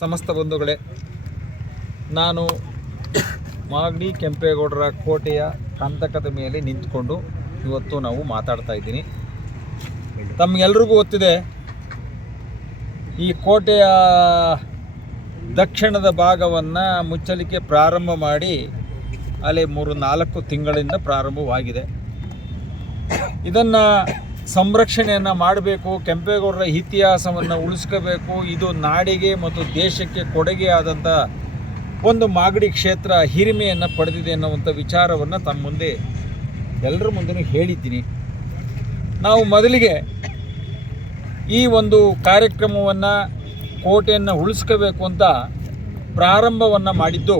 ಸಮಸ್ತ ಬಂಧುಗಳೇ, ನಾನು ಮಾಗಡಿ ಕೆಂಪೇಗೌಡರ ಕೋಟೆಯ ಕಂದಕದ ಮೇಲೆ ನಿಂತ್ಕೊಂಡು ಇವತ್ತು ನಾವು ಮಾತಾಡ್ತಾ ಇದ್ದೀನಿ. ತಮಗೆಲ್ರಿಗೂ ಗೊತ್ತಿದೆ, ಈ ಕೋಟೆಯ ದಕ್ಷಿಣದ ಭಾಗವನ್ನು ಮುಚ್ಚಲಿಕ್ಕೆ ಪ್ರಾರಂಭ ಮಾಡಿ ಅಲ್ಲಿ ಮೂರು ನಾಲ್ಕು ತಿಂಗಳಿಂದ ಪ್ರಾರಂಭವಾಗಿದೆ. ಇದನ್ನು ಸಂರಕ್ಷಣೆಯನ್ನು ಮಾಡಬೇಕು, ಕೆಂಪೇಗೌಡರ ಇತಿಹಾಸವನ್ನು ಉಳಿಸ್ಕೋಬೇಕು, ಇದು ನಾಡಿಗೆ ಮತ್ತು ದೇಶಕ್ಕೆ ಕೊಡುಗೆ ಆದಂಥ ಒಂದು ಮಾಗಡಿ ಕ್ಷೇತ್ರ ಹಿರಿಮೆಯನ್ನು ಪಡೆದಿದೆ ಅನ್ನುವಂಥ ವಿಚಾರವನ್ನು ತಮ್ಮ ಮುಂದೆ ಎಲ್ಲರ ಮುಂದೆ ಹೇಳಿದ್ದೀನಿ. ನಾವು ಮೊದಲಿಗೆ ಈ ಒಂದು ಕಾರ್ಯಕ್ರಮವನ್ನು ಕೋಟೆಯನ್ನು ಉಳಿಸ್ಕೋಬೇಕು ಅಂತ ಪ್ರಾರಂಭವನ್ನು ಮಾಡಿದ್ದು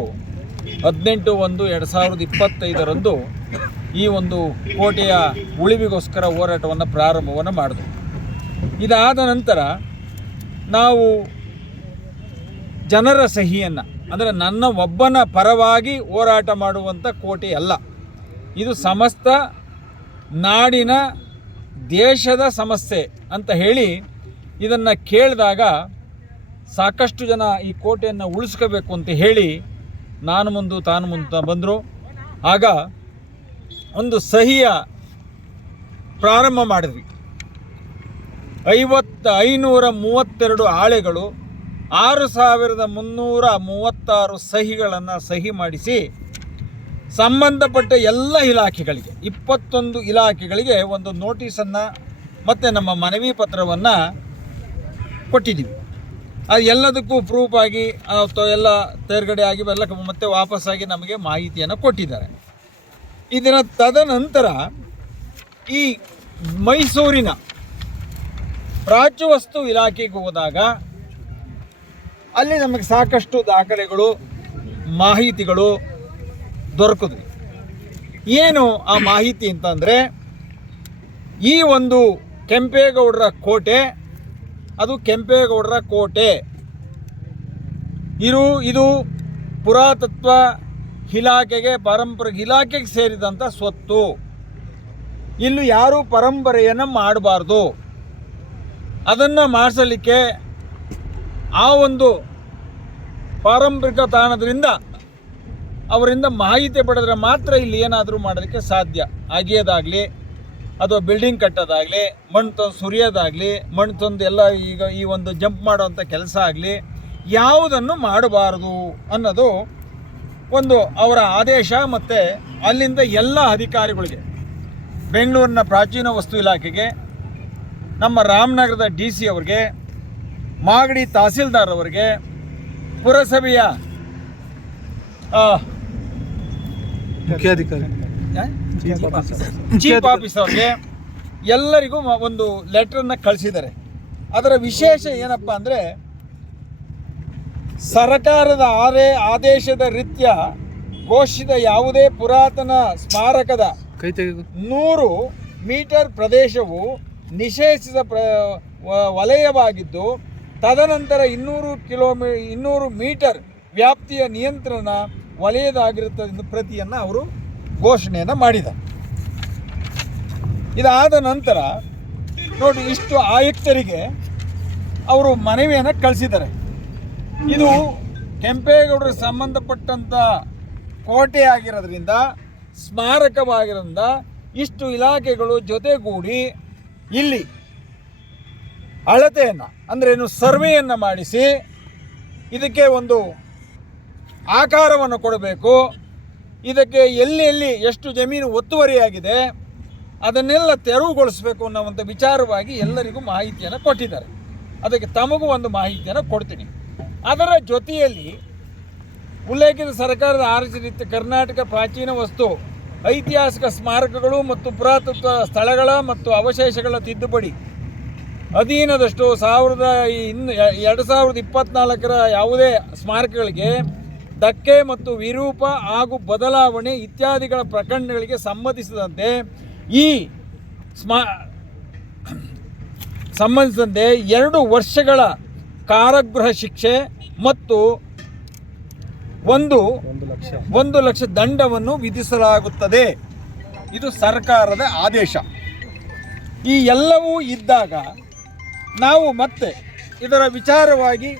ಹದಿನೆಂಟು ಒಂದು ಎರಡು ಸಾವಿರದ ಇಪ್ಪತ್ತೈದರಂದು ಈ ಒಂದು ಕೋಟೆಯ ಉಳಿವಿಗೋಸ್ಕರ ಹೋರಾಟವನ್ನು ಪ್ರಾರಂಭವನ್ನು ಮಾಡಿದ್ರು. ಇದಾದ ನಂತರ ನಾವು ಜನರ ಸಹಿಯನ್ನು, ಅಂದರೆ ನನ್ನ ಒಬ್ಬನ ಪರವಾಗಿ ಹೋರಾಟ ಮಾಡುವಂಥ ಕೋಟೆ ಅಲ್ಲ. ಇದು ಸಮಸ್ತ ನಾಡಿನ ದೇಶದ ಸಮಸ್ಯೆ ಅಂತ ಹೇಳಿ ಇದನ್ನು ಕೇಳಿದಾಗ ಸಾಕಷ್ಟು ಜನ ಈ ಕೋಟೆಯನ್ನು ಉಳಿಸ್ಕೋಬೇಕು ಅಂತ ಹೇಳಿ ನಾನು ಮುಂದು ತಾನು ಮುಂದೆ ಬಂದರು. ಆಗ ಒಂದು ಸಹಿಯ ಪ್ರಾರಂಭ ಮಾಡಿದ್ವಿ. ಐವತ್ತ ಐನೂರ ಮೂವತ್ತೆರಡು ಆಳೆಗಳು ಆರು ಸಾವಿರದ ಮುನ್ನೂರ ಮೂವತ್ತಾರು ಸಹಿಗಳನ್ನು ಸಹಿ ಮಾಡಿಸಿ ಸಂಬಂಧಪಟ್ಟ ಎಲ್ಲ ಇಲಾಖೆಗಳಿಗೆ, ಇಪ್ಪತ್ತೊಂದು ಇಲಾಖೆಗಳಿಗೆ ಒಂದು ನೋಟಿಸನ್ನು ಮತ್ತು ನಮ್ಮ ಮನವಿ ಪತ್ರವನ್ನು ಕೊಟ್ಟಿದ್ದೀವಿ. ಅದು ಎಲ್ಲದಕ್ಕೂ ಪ್ರೂಫ್ ಆಗಿ ಎಲ್ಲ ತೇರ್ಗಡೆ ಆಗಿ, ಎಲ್ಲ ಮತ್ತೆ ವಾಪಸ್ಸಾಗಿ ನಮಗೆ ಮಾಹಿತಿಯನ್ನು ಕೊಟ್ಟಿದ್ದಾರೆ. ಇದರ ತದನಂತರ ಈ ಮೈಸೂರಿನ ಪ್ರಾಚ್ಯವಸ್ತು ಇಲಾಖೆಗೆ ಹೋದಾಗ ಅಲ್ಲಿ ನಮಗೆ ಸಾಕಷ್ಟು ದಾಖಲೆಗಳು, ಮಾಹಿತಿಗಳು ದೊರಕಿದ್ವಿ. ಏನು ಆ ಮಾಹಿತಿ ಅಂತಂದರೆ ಈ ಒಂದು ಕೆಂಪೇಗೌಡರ ಕೋಟೆ, ಅದು ಕೆಂಪೇಗೌಡರ ಕೋಟೆ. ಇರು, ಇದು ಪುರಾತತ್ವ ಇಲಾಖೆಗೆ ಪರಂಪರೆ, ಇಲಾಖೆಗೆ ಸೇರಿದಂಥ ಸ್ವತ್ತು. ಇಲ್ಲಿ ಯಾರೂ ಪರಂಪರೆಯನ್ನು ಮಾಡಬಾರ್ದು. ಅದನ್ನು ಮಾಡಿಸಲಿಕ್ಕೆ ಆ ಒಂದು ಪಾರಂಪರಿಕ ತಾಣದ್ರಿಂದ ಅವರಿಂದ ಮಾಹಿತಿ ಪಡೆದರೆ ಮಾತ್ರ ಇಲ್ಲಿ ಏನಾದರೂ ಮಾಡೋದಕ್ಕೆ ಸಾಧ್ಯ. ಆಗಿಯೋದಾಗಲಿ ಅಥವಾ ಬಿಲ್ಡಿಂಗ್ ಕಟ್ಟೋದಾಗಲಿ, ಮಣ್ಣು ತಂದು ಸುರಿಯೋದಾಗಲಿ, ಮಣ್ಣು ತಂದು ಎಲ್ಲ ಈಗ ಈ ಒಂದು ಜಂಪ್ ಮಾಡುವಂಥ ಕೆಲಸ ಆಗಲಿ, ಯಾವುದನ್ನು ಮಾಡಬಾರದು ಅನ್ನೋದು ಒಂದು ಅವರ ಆದೇಶ ಮತ್ತು ಅಲ್ಲಿಂದ ಎಲ್ಲ ಅಧಿಕಾರಿಗಳಿಗೆ. ಬೆಂಗಳೂರಿನ ಪ್ರಾಚೀನ ವಸ್ತು ಇಲಾಖೆಗೆ ನಮ್ಮ ರಾಮನಗರದ ಡಿ ಸಿ ಅವ್ರಿಗೆ ಮಾಗಡಿ ತಹಸೀಲ್ದಾರ್ ಅವರಿಗೆ ಪುರಸಭೆಯ ಚೀಫ್ ಆಫೀಸರ್ಗೆ ಎಲ್ಲರಿಗೂ ಒಂದು ಲೆಟ್ರನ್ನು ಕಳಿಸಿದ್ದಾರೆ. ಅದರ ವಿಶೇಷ ಏನಪ್ಪ ಅಂದರೆ ಸರಕಾರದ ಆರೆ ಆದೇಶದ ರೀತ್ಯ ಘೋಷಿತ ಯಾವುದೇ ಪುರಾತನ ಸ್ಮಾರಕದ ನೂರು ಮೀಟರ್ ಪ್ರದೇಶವು ನಿಷೇಧಿಸಿದ ಪ್ರ ವಲಯವಾಗಿದ್ದು ತದನಂತರ ಇನ್ನೂರು ಕಿಲೋಮೀ ಇನ್ನೂರು ಮೀಟರ್ ವ್ಯಾಪ್ತಿಯ ನಿಯಂತ್ರಣ ವಲಯದಾಗಿರುತ್ತದೆ ಎಂದು ಪ್ರತಿಯನ್ನು ಅವರು ಘೋಷಣೆಯನ್ನು ಮಾಡಿದ ಇದಾದ ನಂತರ ನೋಡಿ ಇಷ್ಟು ಆಯುಕ್ತರಿಗೆ ಅವರು ಮನವಿಯನ್ನು ಕಳಿಸಿದ್ದಾರೆ. ಇದು ಕೆಂಪೇಗೌಡರ ಸಂಬಂಧಪಟ್ಟಂಥ ಕೋಟೆ ಆಗಿರೋದ್ರಿಂದ ಸ್ಮಾರಕವಾಗಿರೋದ್ರಿಂದ ಇಷ್ಟು ಇಲಾಖೆಗಳು ಜೊತೆಗೂಡಿ ಇಲ್ಲಿ ಅಳತೆಯನ್ನು, ಅಂದರೆ ಏನು ಸರ್ವೆಯನ್ನು ಮಾಡಿಸಿ ಇದಕ್ಕೆ ಒಂದು ಆಕಾರವನ್ನು ಕೊಡಬೇಕು. ಇದಕ್ಕೆ ಎಲ್ಲಿ ಎಲ್ಲಿ ಎಷ್ಟು ಜಮೀನು ಒತ್ತುವರಿಯಾಗಿದೆ, ಅದನ್ನೆಲ್ಲ ತೆರವುಗೊಳಿಸಬೇಕು ಅನ್ನುವಂಥ ವಿಚಾರವಾಗಿ ಎಲ್ಲರಿಗೂ ಮಾಹಿತಿಯನ್ನು ಕೊಟ್ಟಿದ್ದಾರೆ. ಅದಕ್ಕೆ ತಮಗೂ ಒಂದು ಮಾಹಿತಿಯನ್ನು ಕೊಡ್ತೀನಿ. ಅದರ ಜೊತೆಯಲ್ಲಿ ಉಲ್ಲೇಖಿತ ಸರ್ಕಾರದ ಆರಿಸಿದ ಕರ್ನಾಟಕ ಪ್ರಾಚೀನ ವಸ್ತು, ಐತಿಹಾಸಿಕ ಸ್ಮಾರಕಗಳು ಮತ್ತು ಪುರಾತತ್ವ ಸ್ಥಳಗಳ ಮತ್ತು ಅವಶೇಷಗಳ ತಿದ್ದುಪಡಿ. ಅಧೀನದಷ್ಟು ಸಾವಿರದ ಇನ್ನು ಎರಡು ಸಾವಿರದ ಇಪ್ಪತ್ನಾಲ್ಕರ ಯಾವುದೇ ಸ್ಮಾರಕಗಳಿಗೆ ಧಕ್ಕೆ ಮತ್ತು ವಿರೂಪ ಹಾಗೂ ಬದಲಾವಣೆ ಇತ್ಯಾದಿಗಳ ಪ್ರಕರಣಗಳಿಗೆ ಸಂಬಂಧಿಸಿದಂತೆ ಈ ಸ್ಮಾ ಸಂಬಂಧಿಸಿದಂತೆ ಎರಡು ವರ್ಷಗಳ ಕಾರಾಗೃಹ ಶಿಕ್ಷೆ ಮತ್ತು ಒಂದು ಲಕ್ಷ. ಒಂದು ಲಕ್ಷ ದಂಡವನ್ನು ವಿಧಿಸಲಾಗುತ್ತದೆ. ಇದು ಸರ್ಕಾರದ ಆದೇಶ. ಈ ಎಲ್ಲವೂ ಇದ್ದಾಗ ನಾವು ಮತ್ತೆ ಇದರ ವಿಚಾರವಾಗಿ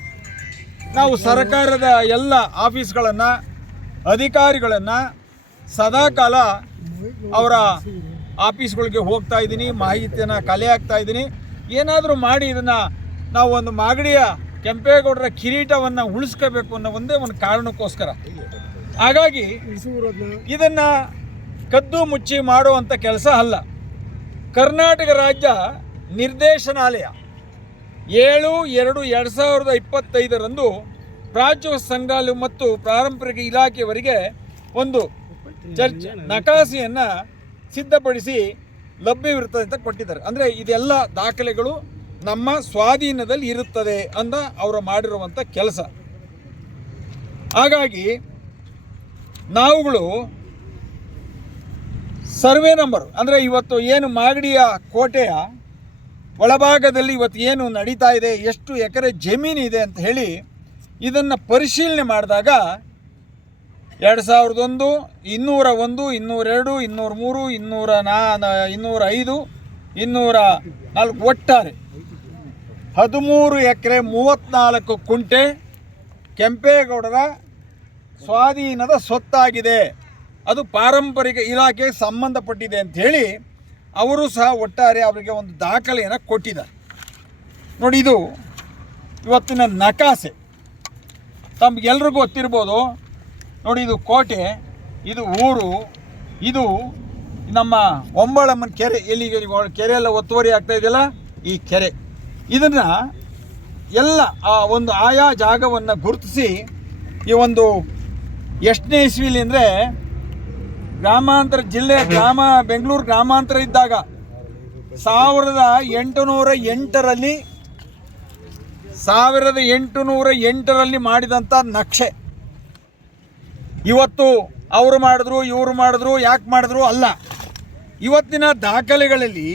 ನಾವು ಸರ್ಕಾರದ ಎಲ್ಲ ಆಫೀಸ್ಗಳನ್ನು ಅಧಿಕಾರಿಗಳನ್ನು ಸದಾಕಾಲ ಅವರ ಆಫೀಸ್ಗಳಿಗೆ ಹೋಗ್ತಾ ಇದ್ದೀನಿ ಮಾಹಿತಿಯನ್ನು ಕಲೆ ಹಾಕ್ತಾ ಇದ್ದೀನಿ. ಏನಾದರೂ ಮಾಡಿ ಇದನ್ನು ನಾವು ಒಂದು ಮಾಗಡಿಯ ಕೆಂಪೇಗೌಡರ ಕಿರೀಟವನ್ನು ಉಳಿಸ್ಕೋಬೇಕು ಅನ್ನೋ ಒಂದೇ ಒಂದು ಕಾರಣಕ್ಕೋಸ್ಕರ. ಹಾಗಾಗಿ ಇದನ್ನು ಕದ್ದು ಮುಚ್ಚಿ ಮಾಡುವಂಥ ಕೆಲಸ ಅಲ್ಲ. ಕರ್ನಾಟಕ ರಾಜ್ಯ ನಿರ್ದೇಶನಾಲಯ ಏಳು ಎರಡು ಎರಡು ಸಾವಿರದ ಇಪ್ಪತ್ತೈದರಂದು ರಾಜ್ಯ ಸಂಘಾಲು ಮತ್ತು ಪಾರಂಪರಿಕ ಇಲಾಖೆಯವರಿಗೆ ಒಂದು ಚರ್ಚ್ ನಕಾಸಿಯನ್ನು ಸಿದ್ಧಪಡಿಸಿ ಲಭ್ಯವಿರುತ್ತದೆ ಅಂತ ಕೊಟ್ಟಿದ್ದಾರೆ. ಅಂದರೆ ಇದೆಲ್ಲ ದಾಖಲೆಗಳು ನಮ್ಮ ಸ್ವಾಧೀನದಲ್ಲಿ ಇರುತ್ತದೆ ಅಂದ ಅವರು ಮಾಡಿರುವಂಥ ಕೆಲಸ. ಹಾಗಾಗಿ ನಾವುಗಳು ಸರ್ವೆ ನಂಬರ್ ಅಂದರೆ ಇವತ್ತು ಏನು ಮಾಗಡಿಯ ಕೋಟೆಯ ಒಳಭಾಗದಲ್ಲಿ ಇವತ್ತು ಏನು ನಡೀತಾ ಇದೆ, ಎಷ್ಟು ಎಕರೆ ಜಮೀನು ಇದೆ ಅಂತ ಹೇಳಿ ಇದನ್ನು ಪರಿಶೀಲನೆ ಮಾಡಿದಾಗ ಎರಡು ಸಾವಿರದ ಒಂದು, ಇನ್ನೂರ ಒಂದು ಇನ್ನೂರೆರಡು ಇನ್ನೂರ ಮೂರು, ಇನ್ನೂರ ನಾ, ಇನ್ನೂರ ಐದು, ಇನ್ನೂರ ನಾಲ್ಕು ಒಟ್ಟಾರೆ. ಹದಿಮೂರು ಎಕರೆ ಮೂವತ್ತ್ನಾಲ್ಕು ಕುಂಟೆ ಕೆಂಪೇಗೌಡರ ಸ್ವಾಧೀನದ ಸ್ವತ್ತಾಗಿದೆ. ಅದು ಪಾರಂಪರಿಕ ಇಲಾಖೆಗೆ ಸಂಬಂಧಪಟ್ಟಿದೆ ಅಂತ ಹೇಳಿ ಅವರು ಸಹ ಒಟ್ಟಾರೆ ಅವರಿಗೆ ಒಂದು ದಾಖಲೆಯನ್ನು ಕೊಟ್ಟಿದ್ದಾರೆ. ನೋಡಿ ಇದು ಇವತ್ತಿನ ನಕಾಸೆ. ತಮಗೆಲ್ರಿಗೂ ಗೊತ್ತಿರ್ಬೋದು, ನೋಡಿ ಇದು ಕೋಟೆ, ಇದು ಊರು, ಇದು ನಮ್ಮ ಒಂಬಳಮ್ಮನ ಕೆರೆ. ಎಲ್ಲಿಗೆ ಕೆರೆ ಎಲ್ಲ ಒತ್ತುವರಿ ಆಗ್ತಾ ಇದೆಯಲ್ಲ? ಈ ಕೆರೆ. ಇದನ್ನು ಎಲ್ಲ ಆ ಒಂದು ಆಯಾ ಜಾಗವನ್ನು ಗುರುತಿಸಿ ಈ ಒಂದು ಎಷ್ಟನೇ ಇಸ್ವಿಲಿ ಅಂದರೆ ಗ್ರಾಮಾಂತರ ಜಿಲ್ಲೆ ಗ್ರಾಮ ಬೆಂಗಳೂರು ಗ್ರಾಮಾಂತರ ಇದ್ದಾಗ ಸಾವಿರದ ಎಂಟುನೂರ ಎಂಟರಲ್ಲಿ ಸಾವಿರದ ಎಂಟುನೂರ ಎಂಟರಲ್ಲಿ ಮಾಡಿದಂಥ ನಕ್ಷೆ. ಇವತ್ತು ಅವರು ಮಾಡಿದ್ರು, ಇವರು ಮಾಡಿದ್ರು, ಯಾಕೆ ಮಾಡಿದ್ರು ಅಲ್ಲ. ಇವತ್ತಿನ ದಾಖಲೆಗಳಲ್ಲಿ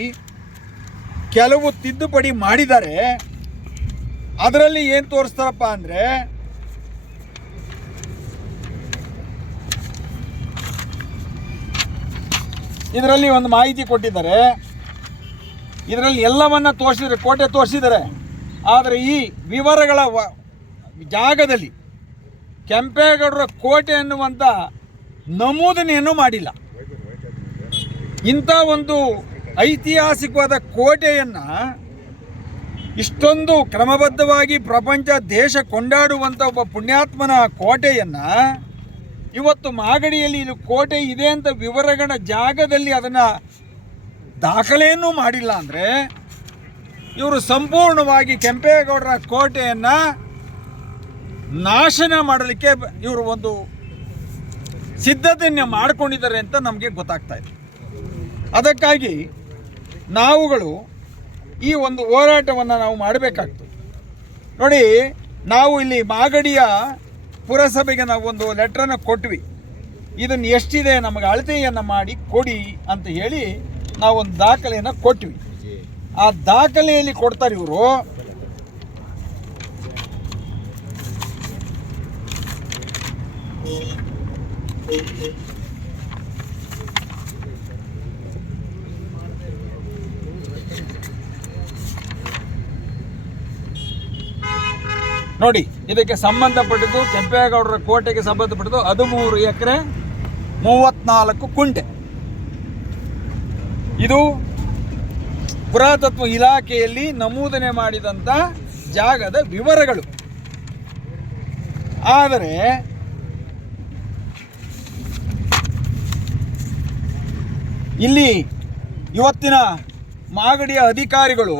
ಕೆಲವು ತಿದ್ದುಪಡಿ ಮಾಡಿದ್ದಾರೆ. ಅದರಲ್ಲಿ ಏನು ತೋರಿಸ್ತಾರಪ್ಪ ಅಂದರೆ, ಇದರಲ್ಲಿ ಒಂದು ಮಾಹಿತಿ ಕೊಟ್ಟಿದ್ದಾರೆ. ಇದರಲ್ಲಿ ಎಲ್ಲವನ್ನ ತೋರಿಸಿದರೆ, ಕೋಟೆ ತೋರಿಸಿದ್ದಾರೆ. ಆದರೆ ಈ ವಿವರಗಳ ಜಾಗದಲ್ಲಿ ಕೆಂಪೇಗೌಡರ ಕೋಟೆ ಎನ್ನುವಂಥ ನಮೂದನೆಯನ್ನು ಮಾಡಿಲ್ಲ. ಇಂಥ ಒಂದು ಐತಿಹಾಸಿಕವಾದ ಕೋಟೆಯನ್ನು ಇಷ್ಟೊಂದು ಕ್ರಮಬದ್ಧವಾಗಿ ಪ್ರಪಂಚ, ದೇಶ ಕೊಂಡಾಡುವಂಥ ಒಬ್ಬ ಪುಣ್ಯಾತ್ಮನ ಕೋಟೆಯನ್ನು ಇವತ್ತು ಮಾಗಡಿಯಲ್ಲಿ ಇಲ್ಲಿ ಕೋಟೆ ಇದೆ ಅಂತ ವಿವರಗಳ ಜಾಗದಲ್ಲಿ ಅದನ್ನು ದಾಖಲೆಯನ್ನು ಮಾಡಿಲ್ಲ ಅಂದರೆ ಇವರು ಸಂಪೂರ್ಣವಾಗಿ ಕೆಂಪೇಗೌಡರ ಕೋಟೆಯನ್ನು ನಾಶನ ಮಾಡಲಿಕ್ಕೆ ಇವರು ಒಂದು ಸಿದ್ಧತೆಯನ್ನು ಮಾಡಿಕೊಂಡಿದ್ದಾರೆ ಅಂತ ನಮಗೆ ಗೊತ್ತಾಗ್ತಾ ಇದೆ. ಅದಕ್ಕಾಗಿ ನಾವುಗಳು ಈ ಒಂದು ಹೋರಾಟವನ್ನು ನಾವು ಮಾಡಬೇಕಾಗ್ತದೆ ನೋಡಿ, ನಾವು ಇಲ್ಲಿ ಮಾಗಡಿಯ ಪುರಸಭೆಗೆ ನಾವು ಒಂದು ಲೆಟ್ರನ್ನು ಕೊಟ್ವಿ. ಇದನ್ನು ಎಷ್ಟಿದೆ ನಮಗೆ ಅಳತೆಯನ್ನು ಮಾಡಿ ಕೊಡಿ ಅಂತ ಹೇಳಿ ನಾವೊಂದು ದಾಖಲೆಯನ್ನು ಕೊಟ್ವಿ. ಆ ದಾಖಲೆಯಲ್ಲಿ ಕೊಡ್ತಾರೆ ಇವರು. ನೋಡಿ, ಇದಕ್ಕೆ ಸಂಬಂಧಪಟ್ಟಿದ್ದು ಕೆಂಪೇಗೌಡರ ಕೋಟೆಗೆ ಸಂಬಂಧಪಟ್ಟಿದ್ದು ಹದಿಮೂರು ಎಕರೆ ಮೂವತ್ನಾಲ್ಕು ಕುಂಟೆ. ಇದು ಪುರಾತತ್ವ ಇಲಾಖೆಯಲ್ಲಿ ನಮೂದನೆ ಮಾಡಿದಂಥ ಜಾಗದ ವಿವರಗಳು. ಆದರೆ, ಇಲ್ಲಿ ಇವತ್ತಿನ ಮಾಗಡಿಯ ಅಧಿಕಾರಿಗಳು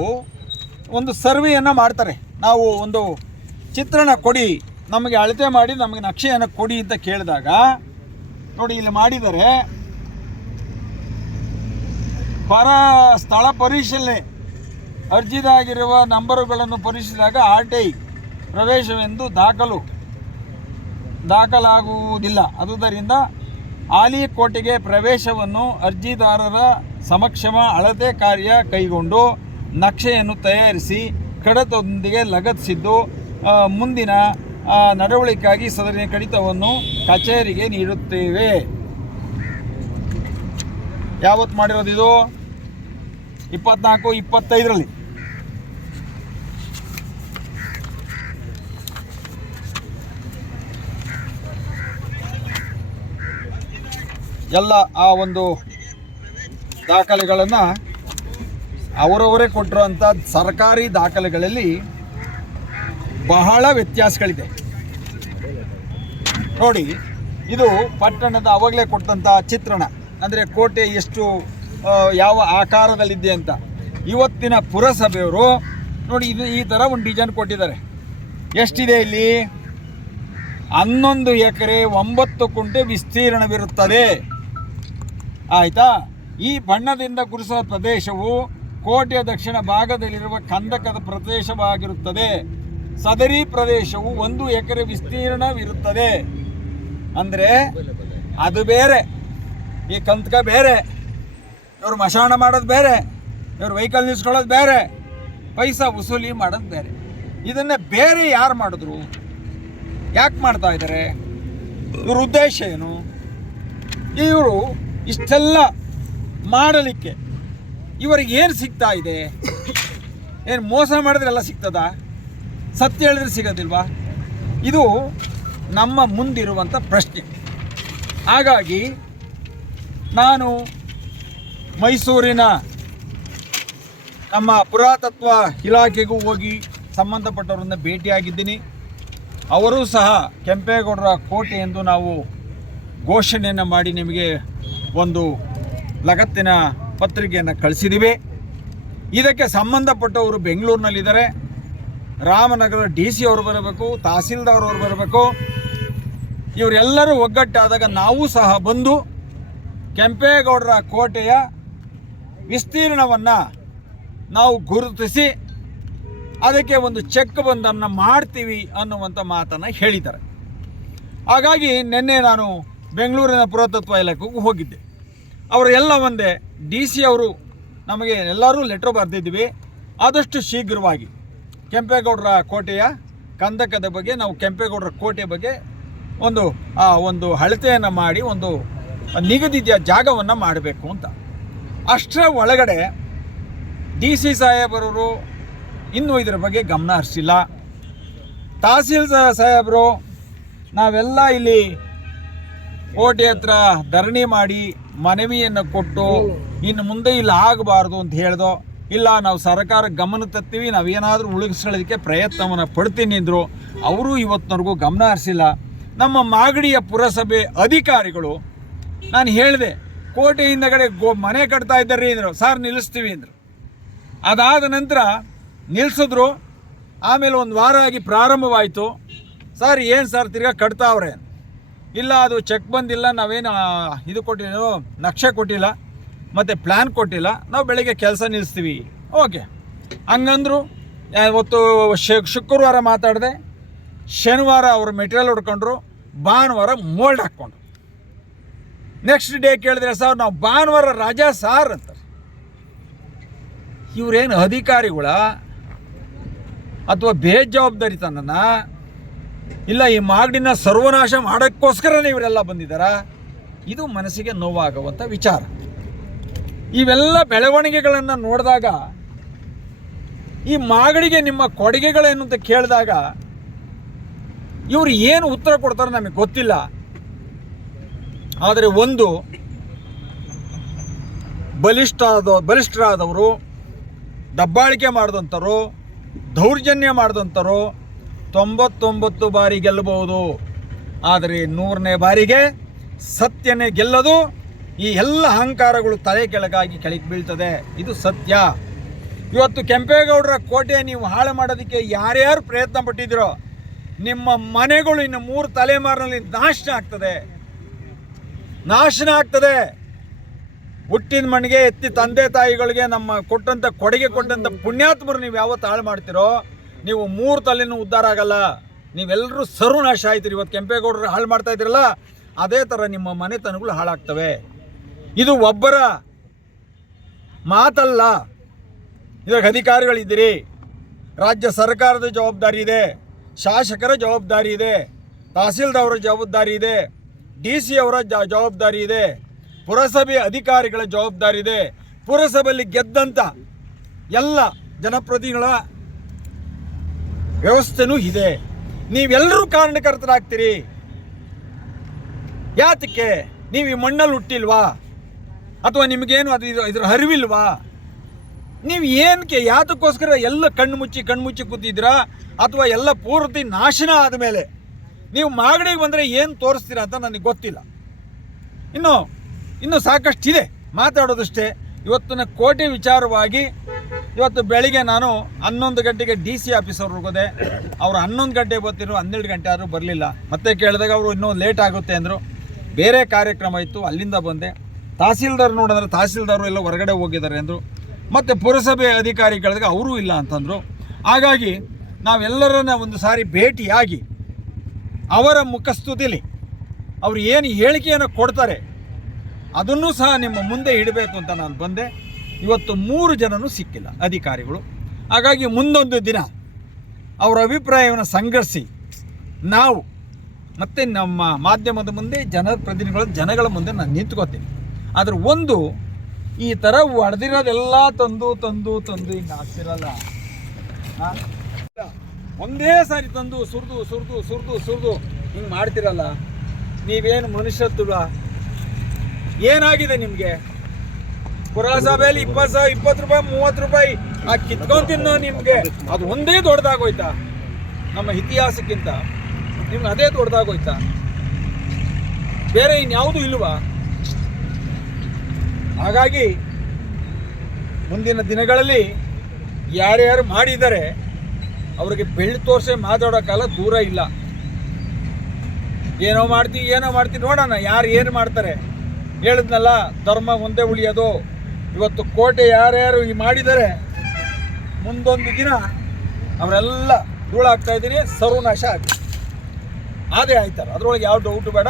ಒಂದು ಸರ್ವೆಯನ್ನು ಮಾಡ್ತಾರೆ. ನಾವು ಒಂದು ಚಿತ್ರಣ ಕೊಡಿ, ನಮಗೆ ಅಳತೆ ಮಾಡಿ, ನಮಗೆ ನಕ್ಷೆಯನ್ನು ಕೊಡಿ ಅಂತ ಕೇಳಿದಾಗ, ನೋಡಿ ಇಲ್ಲಿ ಮಾಡಿದರೆ, ಪರ ಸ್ಥಳ ಪರಿಶೀಲನೆ ಅರ್ಜಿದಾಗಿರುವ ನಂಬರುಗಳನ್ನು ಪರಿಶೀಲಿಸಿದಾಗ ಆರ್ ಟಿ ಐ ಪ್ರವೇಶವೆಂದು ದಾಖಲು ದಾಖಲಾಗುವುದಿಲ್ಲ. ಅದುದರಿಂದ ಆಲಿ ಕೋಟೆಗೆ ಪ್ರವೇಶವನ್ನು ಅರ್ಜಿದಾರರ ಸಮಕ್ಷಮ ಅಳತೆ ಕಾರ್ಯ ಕೈಗೊಂಡು ನಕ್ಷೆಯನ್ನು ತಯಾರಿಸಿ, ಕಡತದೊಂದಿಗೆ ಲಗತ್ತಿಸಿದ್ದು ಮುಂದಿನ ನಡವಳಿಕೆಗಾಗಿ ಸದನ ಕಡಿತವನ್ನು ಕಚೇರಿಗೆ ನೀಡುತ್ತೇವೆ. ಯಾವತ್ತು ಮಾಡಿರೋದು ಇದು? ಇಪ್ಪತ್ನಾಲ್ಕು, ಇಪ್ಪತ್ತೈದರಲ್ಲಿ. ಎಲ್ಲ ಆ ಒಂದು ದಾಖಲೆಗಳನ್ನು ಅವರವರೇ ಕೊಟ್ಟಿರುವಂಥ ಸರ್ಕಾರಿ ದಾಖಲೆಗಳಲ್ಲಿ ಬಹಳ ವ್ಯತ್ಯಾಸಗಳಿದೆ. ನೋಡಿ, ಇದು ಪಟ್ಟಣದ ಅವಾಗಲೇ ಕೊಟ್ಟಂಥ ಚಿತ್ರಣ. ಅಂದರೆ ಕೋಟೆ ಎಷ್ಟು ಯಾವ ಆಕಾರದಲ್ಲಿದೆ ಅಂತ. ಇವತ್ತಿನ ಪುರಸಭೆಯವರು, ನೋಡಿ, ಇದು ಈ ಥರ ಒಂದು ಡಿಸೈನ್ ಕೊಟ್ಟಿದ್ದಾರೆ. ಎಷ್ಟಿದೆ ಇಲ್ಲಿ? ಹನ್ನೊಂದು ಎಕರೆ, ಒಂಬತ್ತು ಕುಂಟೆ ವಿಸ್ತೀರ್ಣವಿರುತ್ತದೆ. ಆಯಿತಾ? ಈ ಬಣ್ಣದಿಂದ ಗುರುಸಿದ ಪ್ರದೇಶವು ಕೋಟೆಯ ದಕ್ಷಿಣ ಭಾಗದಲ್ಲಿರುವ ಕಂದಕದ ಪ್ರದೇಶವಾಗಿರುತ್ತದೆ. ಸದರಿ ಪ್ರದೇಶವು ಒಂದು ಎಕರೆ ವಿಸ್ತೀರ್ಣವಿರುತ್ತದೆ. ಅಂದರೆ ಅದು ಬೇರೆ. ಈ ಕಂತಕ ಬೇರೆ. ಇವ್ರು ಮಶಾಣ ಮಾಡೋದು ಬೇರೆ. ಇವ್ರು ವೆಹಿಕಲ್ ನಿಲ್ಸ್ಕೊಳ್ಳೋದು ಬೇರೆ. ಪೈಸಾ ವಸೂಲಿ ಮಾಡೋದು ಬೇರೆ. ಇದನ್ನು ಬೇರೆ ಯಾರು ಮಾಡಿದ್ರು? ಯಾಕೆ ಮಾಡ್ತಾ ಇದ್ದಾರೆ ಇವ್ರ ಉದ್ದೇಶ ಏನು? ಇವರು ಇಷ್ಟೆಲ್ಲ ಮಾಡಲಿಕ್ಕೆ ಇವರಿಗೆ ಏನು ಸಿಗ್ತಾ ಇದೆ? ಏನು ಮೋಸ ಮಾಡಿದ್ರೆಲ್ಲ ಸಿಗ್ತದಾ? ಸತ್ಯ ಹೇಳಿದ್ರೆ ಸಿಗೋದಿಲ್ವಾ? ಇದು ನಮ್ಮ ಮುಂದಿರುವಂಥ ಪ್ರಶ್ನೆ. ಹಾಗಾಗಿ ನಾನು ಮೈಸೂರಿನ ನಮ್ಮ ಪುರಾತತ್ವ ಇಲಾಖೆಗೂ ಹೋಗಿ ಸಂಬಂಧಪಟ್ಟವರನ್ನು ಭೇಟಿಯಾಗಿದ್ದೀನಿ. ಅವರೂ ಸಹ ಕೆಂಪೇಗೌಡರ ಕೋಟೆ ಎಂದು ನಾವು ಘೋಷಣೆಯನ್ನು ಮಾಡಿ ನಿಮಗೆ ಒಂದು ಲಗತ್ತಿನ ಪತ್ರಿಕೆಯನ್ನು ಕಳಿಸಿದ್ದೀವಿ ಇದಕ್ಕೆ ಸಂಬಂಧಪಟ್ಟವರು ಬೆಂಗಳೂರಿನಲ್ಲಿದ್ದಾರೆ. ರಾಮನಗರ ಡಿ ಸಿ ಅವರು ಬರಬೇಕು, ತಹಸೀಲ್ದಾರ್ ಅವರು ಬರಬೇಕು. ಇವರೆಲ್ಲರೂ ಒಗ್ಗಟ್ಟಾದಾಗ ನಾವು ಸಹ ಬಂದು ಕೆಂಪೇಗೌಡರ ಕೋಟೆಯ ವಿಸ್ತೀರ್ಣವನ್ನು ನಾವು ಗುರುತಿಸಿ ಅದಕ್ಕೆ ಒಂದು ಚೆಕ್ ಬಂದನ್ನು ಮಾಡ್ತೀವಿ ಅನ್ನುವಂಥ ಮಾತನ್ನು ಹೇಳಿದ್ದಾರೆ. ಹಾಗಾಗಿ ನಿನ್ನೆ ನಾನು ಬೆಂಗಳೂರಿನ ಪುರಾತತ್ವ ಇಲಾಖೆಗೂ ಹೋಗಿದ್ದೆ. ಅವರು ಎಲ್ಲ ಒಂದೇ, ಡಿ ಸಿ ಅವರು ನಮಗೆ ಎಲ್ಲರೂ ಲೆಟ್ರ್ ಬರೆದಿದ್ವಿ. ಆದಷ್ಟು ಶೀಘ್ರವಾಗಿ ಕೆಂಪೇಗೌಡರ ಕೋಟೆಯ ಕಂದಕದ ಬಗ್ಗೆ, ನಾವು ಕೆಂಪೇಗೌಡರ ಕೋಟೆ ಬಗ್ಗೆ ಒಂದು, ಆ ಒಂದು ಅಳತೆಯನ್ನು ಮಾಡಿ, ಒಂದು ನಿಗದಿತ ಜಾಗವನ್ನು ಮಾಡಬೇಕು ಅಂತ. ಅಷ್ಟರ ಒಳಗಡೆ ಡಿ ಸಿ ಸಾಹೇಬರವರು ಇನ್ನೂ ಇದರ ಬಗ್ಗೆ ಗಮನ ಹರಿಸಿಲ್ಲ. ತಹಸೀಲ್ ಸಾಹೇಬರು, ನಾವೆಲ್ಲ ಇಲ್ಲಿ ಕೋಟೆ ಹತ್ರ ಧರಣಿ ಮಾಡಿ ಮನವಿಯನ್ನು ಕೊಟ್ಟು ಇನ್ನು ಮುಂದೆ ಇಲ್ಲಿ ಆಗಬಾರ್ದು ಅಂತ ಹೇಳ್ದೋ ಇಲ್ಲ, ನಾವು ಸರ್ಕಾರ ಗಮನ ತತ್ತೀವಿ ನಾವೇನಾದರೂ ಉಳಿಸ್ಕೊಳ್ಳೋದಕ್ಕೆ ಪ್ರಯತ್ನವನ್ನು ಪಡ್ತೀನಿ ಅಂದರು, ಅವರು ಇವತ್ತಿನವರೆಗೂ ಗಮನ ಹರಿಸಿಲ್ಲ. ನಮ್ಮ ಮಾಗಡಿಯ ಪುರಸಭೆ ಅಧಿಕಾರಿಗಳು, ನಾನು ಹೇಳಿದೆ ಕೋಟೆ ಹಿಂದಗಡೆ ಗೋ, ಮನೆ ಕಟ್ತಾ ಇದ್ದಾರೆ ಅಂದರು, ಸರ್ ನಿಲ್ಲಿಸ್ತೀವಿ ಅಂದರು. ಅದಾದ ನಂತರ ನಿಲ್ಲಿಸಿದ್ರು ಆಮೇಲೆ ಒಂದು ವಾರ ಆಗಿ ಪ್ರಾರಂಭವಾಯಿತು. ಸರ್ ಏನು ಸರ್ ತಿರ್ಗಾ ಕಟ್ತಾವ್ರೆ? ಇಲ್ಲ, ಅದು ಚೆಕ್ ಬಂದಿಲ್ಲ, ನಾವೇನು ಇದು ಕೊಟ್ಟಿಲ್ಲ, ನಕ್ಷೆ ಕೊಟ್ಟಿಲ್ಲ. ಮತ್ತು ಪ್ಲ್ಯಾನ್ ಕೊಟ್ಟಿಲ್ಲ. ನಾವು ಬೆಳಗ್ಗೆ ಕೆಲಸ ನಿಲ್ಲಿಸ್ತೀವಿ ಓಕೆ ಹಂಗಂದ್ರು ಇವತ್ತು ಶುಕ್ರವಾರ ಮಾತಾಡಿದೆ. ಶನಿವಾರ ಅವರು ಮೆಟೀರಿಯಲ್ ಹೊಡ್ಕೊಂಡ್ರು. ಭಾನುವಾರ ಮೋಲ್ಡ್ ಹಾಕ್ಕೊಂಡ್ರು. ನೆಕ್ಸ್ಟ್ ಡೇ ಕೇಳಿದ್ರೆ, ಸರ್, ನಾವು ಭಾನುವಾರ ರಜಾ ಸಾರ್ ಅಂತ. ಇವರೇನು ಅಧಿಕಾರಿಗಳ ಅಥವಾ ಬೇಜವಾಬ್ದಾರಿತನನ ಇಲ್ಲ, ಈ ಮಾಗಡಿನ ಸರ್ವನಾಶ ಮಾಡೋಕ್ಕೋಸ್ಕರನೇ ಇವರೆಲ್ಲ ಬಂದಿದ್ದಾರಾ? ಇದು ಮನಸ್ಸಿಗೆ ನೋವಾಗುವಂಥ ವಿಚಾರ. ಇವೆಲ್ಲ ಬೆಳವಣಿಗೆಗಳನ್ನು ನೋಡಿದಾಗ, ಈ ಮಾಗಡಿಗೆ ನಿಮ್ಮ ಕೊಡುಗೆಗಳೇನು ಅಂತ ಕೇಳಿದಾಗ, ಇವರು ಏನು ಉತ್ತರ ಕೊಡ್ತಾರೆ ನಮಗೆ ಗೊತ್ತಿಲ್ಲ. ಆದರೆ ಒಂದು ಬಲಿಷ್ಠ ಆದ ಬಲಿಷ್ಠರಾದವರು, ದಬ್ಬಾಳಿಕೆ ಮಾಡಿದಂಥರು ದೌರ್ಜನ್ಯ ಮಾಡಿದಂಥರು ತೊಂಬತ್ತೊಂಬತ್ತು ಬಾರಿ ಗೆಲ್ಲಬಹುದು. ಆದರೆ ನೂರನೇ ಬಾರಿಗೆ ಸತ್ಯನೇ ಗೆಲ್ಲದು ಈ ಎಲ್ಲ ಅಹಂಕಾರಗಳು ತಲೆ ಕೆಳಗಾಗಿ ಕೆಳಗೆ ಬೀಳ್ತದೆ. ಇದು ಸತ್ಯ. ಇವತ್ತು ಕೆಂಪೇಗೌಡರ ಕೋಟೆ ನೀವು ಹಾಳು ಮಾಡೋದಕ್ಕೆ ಯಾರ್ಯಾರು ಪ್ರಯತ್ನ ಪಟ್ಟಿದ್ದೀರೋ ನಿಮ್ಮ ಮನೆಗಳು ಇನ್ನು ಮೂರು ತಲೆಮಾರಿನಲ್ಲಿ ನಾಶನ ಆಗ್ತದೆ. ನಾಶನ ಆಗ್ತದೆ. ಹುಟ್ಟಿದ ಮಣ್ಣಿಗೆ ಎತ್ತಿ ತಂದೆ ತಾಯಿಗಳಿಗೆ ನಮ್ಮ ಕೊಟ್ಟಂಥ ಕೊಡುಗೆ ಕೊಟ್ಟಂಥ ಪುಣ್ಯಾತ್ಮರು ನೀವು ಯಾವತ್ತು ಹಾಳು ಮಾಡ್ತಿರೋ, ನೀವು ಮೂರು ತಲೆನೂ ಉದ್ಧಾರ ಆಗಲ್ಲ. ನೀವೆಲ್ಲರೂ ಸರ್ವನಾಶ ಆಯ್ತೀರಿ. ಇವತ್ತು ಕೆಂಪೇಗೌಡರು ಹಾಳು ಮಾಡ್ತಾ ಇದ್ದೀರಲ್ಲ ಅದೇ ಥರ ನಿಮ್ಮ ಮನೆತನಗಳು ಹಾಳಾಗ್ತವೆ. ಇದು ಒಬ್ಬರ ಮಾತಲ್ಲ. ಇದಕ್ಕೆ ಅಧಿಕಾರಿಗಳಿದ್ದೀರಿ. ರಾಜ್ಯ ಸರ್ಕಾರದ ಜವಾಬ್ದಾರಿ ಇದೆ. ಶಾಸಕರ ಜವಾಬ್ದಾರಿ ಇದೆ. ತಹಸೀಲ್ದಾರರ ಜವಾಬ್ದಾರಿ ಇದೆ. ಡಿ ಸಿ ಅವರ ಜವಾಬ್ದಾರಿ ಇದೆ. ಪುರಸಭೆ ಅಧಿಕಾರಿಗಳ ಜವಾಬ್ದಾರಿ ಇದೆ. ಪುರಸಭೆಯಲ್ಲಿ ಗೆದ್ದಂಥ ಎಲ್ಲ ಜನಪ್ರತಿನಿಧಿಗಳ ವ್ಯವಸ್ಥೆನೂ ಇದೆ. ನೀವೆಲ್ಲರೂ ಕಾರಣಕರ್ತರಾಗ್ತೀರಿ. ಯಾತಕ್ಕೆ? ನೀವು ಈ ಮಣ್ಣಲ್ಲಿ ಹುಟ್ಟಿಲ್ವಾ? ಅಥವಾ ನಿಮಗೇನು ಅದು ಇದು ಇದ್ರ ಅರಿವಿಲ್ವಾ? ನೀವು ಏನಕ್ಕೆ ಯಾತಕ್ಕೋಸ್ಕರ ಎಲ್ಲ ಕಣ್ಣು ಮುಚ್ಚಿ ಕಣ್ಣು ಮುಚ್ಚಿ ಕೂತಿದ್ದೀರಾ? ಅಥವಾ ಎಲ್ಲ ಪೂರ್ತಿ ನಾಶನ ಆದಮೇಲೆ ನೀವು ಮಾಗಡಿಗೆ ಬಂದರೆ ಏನು ತೋರಿಸ್ತೀರಾ ಅಂತ ನನಗೆ ಗೊತ್ತಿಲ್ಲ. ಇನ್ನು ಇನ್ನು ಸಾಕಷ್ಟಿದೆ. ಮಾತಾಡೋದಷ್ಟೇ. ಇವತ್ತಿನ ಕೋಟೆ ವಿಚಾರವಾಗಿ ಇವತ್ತು ಬೆಳಿಗ್ಗೆ ನಾನು ಹನ್ನೊಂದು ಗಂಟೆಗೆ ಡಿ ಸಿ ಆಫೀಸ್ ಅವ್ರಿಗೆ ಅವರು ಹನ್ನೊಂದು ಗಂಟೆಗೆ ಬರ್ತಿದ್ರು, ಹನ್ನೆರಡು ಗಂಟೆ ಆದರೂ ಬರಲಿಲ್ಲ. ಮತ್ತೆ ಕೇಳಿದಾಗ ಅವರು ಇನ್ನೂ ಲೇಟ್ ಆಗುತ್ತೆ ಅಂದರು. ಬೇರೆ ಕಾರ್ಯಕ್ರಮ ಇತ್ತು, ಅಲ್ಲಿಂದ ಬಂದೆ. ತಹಸೀಲ್ದಾರ್ ನೋಡಿದ್ರೆ ತಹಸೀಲ್ದಾರು ಎಲ್ಲ ಹೊರಗಡೆ ಹೋಗಿದ್ದಾರೆ ಅಂದರು, ಮತ್ತು ಪುರಸಭೆ ಅಧಿಕಾರಿ ಕೇಳಿದಾಗ ಅವರೂ ಇಲ್ಲ ಅಂತಂದರು. ಹಾಗಾಗಿ ನಾವೆಲ್ಲರನ್ನ ಒಂದು ಸಾರಿ ಭೇಟಿಯಾಗಿ ಅವರ ಮುಖಸ್ತುತಿಲಿ ಅವರು ಏನು ಹೇಳಿಕೆಯನ್ನು ಕೊಡ್ತಾರೆ, ಅದನ್ನು ಸಹ ನಿಮ್ಮ ಮುಂದೆ ಇಡಬೇಕು ಅಂತ ನಾನು ಬಂದೆ. ಇವತ್ತು ಮೂರು ಜನನೂ ಸಿಕ್ಕಿಲ್ಲ ಅಧಿಕಾರಿಗಳು. ಹಾಗಾಗಿ ಮುಂದೊಂದು ದಿನ ಅವರ ಅಭಿಪ್ರಾಯವನ್ನು ಸಂಘರ್ಸಿ ನಾವು ಮತ್ತು ನಮ್ಮ ಮಾಧ್ಯಮದ ಮುಂದೆ, ಜನಪ್ರತಿನಿಧಿಗಳ ಜನಗಳ ಮುಂದೆ ನಾನು ನಿಂತ್ಕೋತೀನಿ. ಆದರೆ ಒಂದು, ಈ ಥರ ಒಡೆದಿರೋದೆಲ್ಲ ತಂದು ತಂದು ತಂದು ಆಗ್ತಿರಲ್ಲ ಆ? ಒಂದೇ ಸಾರಿ ತಂದು ಸುರಿದು ಸುರಿದು ಸುರಿದು ಸುರಿದು ಹಿಂಗೆ ಮಾಡ್ತಿರಲ್ಲ. ನೀವೇನು ಮನುಷ್ಯತ್ವ? ಏನಾಗಿದೆ ನಿಮಗೆ? ಪುರಸಭೆಯಲ್ಲಿ ಇಪ್ಪತ್ತು ಸಾವಿರ, ಇಪ್ಪತ್ತು ರೂಪಾಯಿ, ಮೂವತ್ತು ರೂಪಾಯಿ ಆ ಕಿತ್ಕೊಂಡು ತಿನ್ನೋ ನಿಮಗೆ ಅದು ಒಂದೇ ದೊಡ್ಡದಾಗೋಯ್ತಾ? ನಮ್ಮ ಇತಿಹಾಸಕ್ಕಿಂತ ನಿಮ್ಗೆ ಅದೇ ದೊಡ್ಡದಾಗೋಯ್ತಾ? ಬೇರೆ ಇನ್ಯಾವುದೂ ಇಲ್ವಾ? ಹಾಗಾಗಿ ಮುಂದಿನ ದಿನಗಳಲ್ಲಿ ಯಾರ್ಯಾರು ಮಾಡಿದರೆ ಅವರಿಗೆ ಬೆಳ್ಳಿ ತೋರಿಸಿ ಮಾತಾಡೋ ಕಾಲ ದೂರ ಇಲ್ಲ. ಏನೋ ಮಾಡ್ತೀವಿ ಏನೋ ಮಾಡ್ತೀವಿ ನೋಡೋಣ, ಯಾರು ಏನು ಮಾಡ್ತಾರೆ. ಹೇಳಿದ್ನಲ್ಲ, ಧರ್ಮ ಒಂದೇ ಉಳಿಯೋದು. ಇವತ್ತು ಕೋಟೆ ಯಾರ್ಯಾರು ಈ ಮಾಡಿದರೆ ಮುಂದೊಂದು ದಿನ ಅವರೆಲ್ಲ ಧೂಳಾಗ್ತಾ ಇದ್ದೀನಿ, ಸರ್ವನಾಶ ಆಗ್ತದೆ ಅದೇ ಆಯ್ತಾರೆ ಅದರೊಳಗೆ ಯಾವ ಡೌಟ್ ಬೇಡ.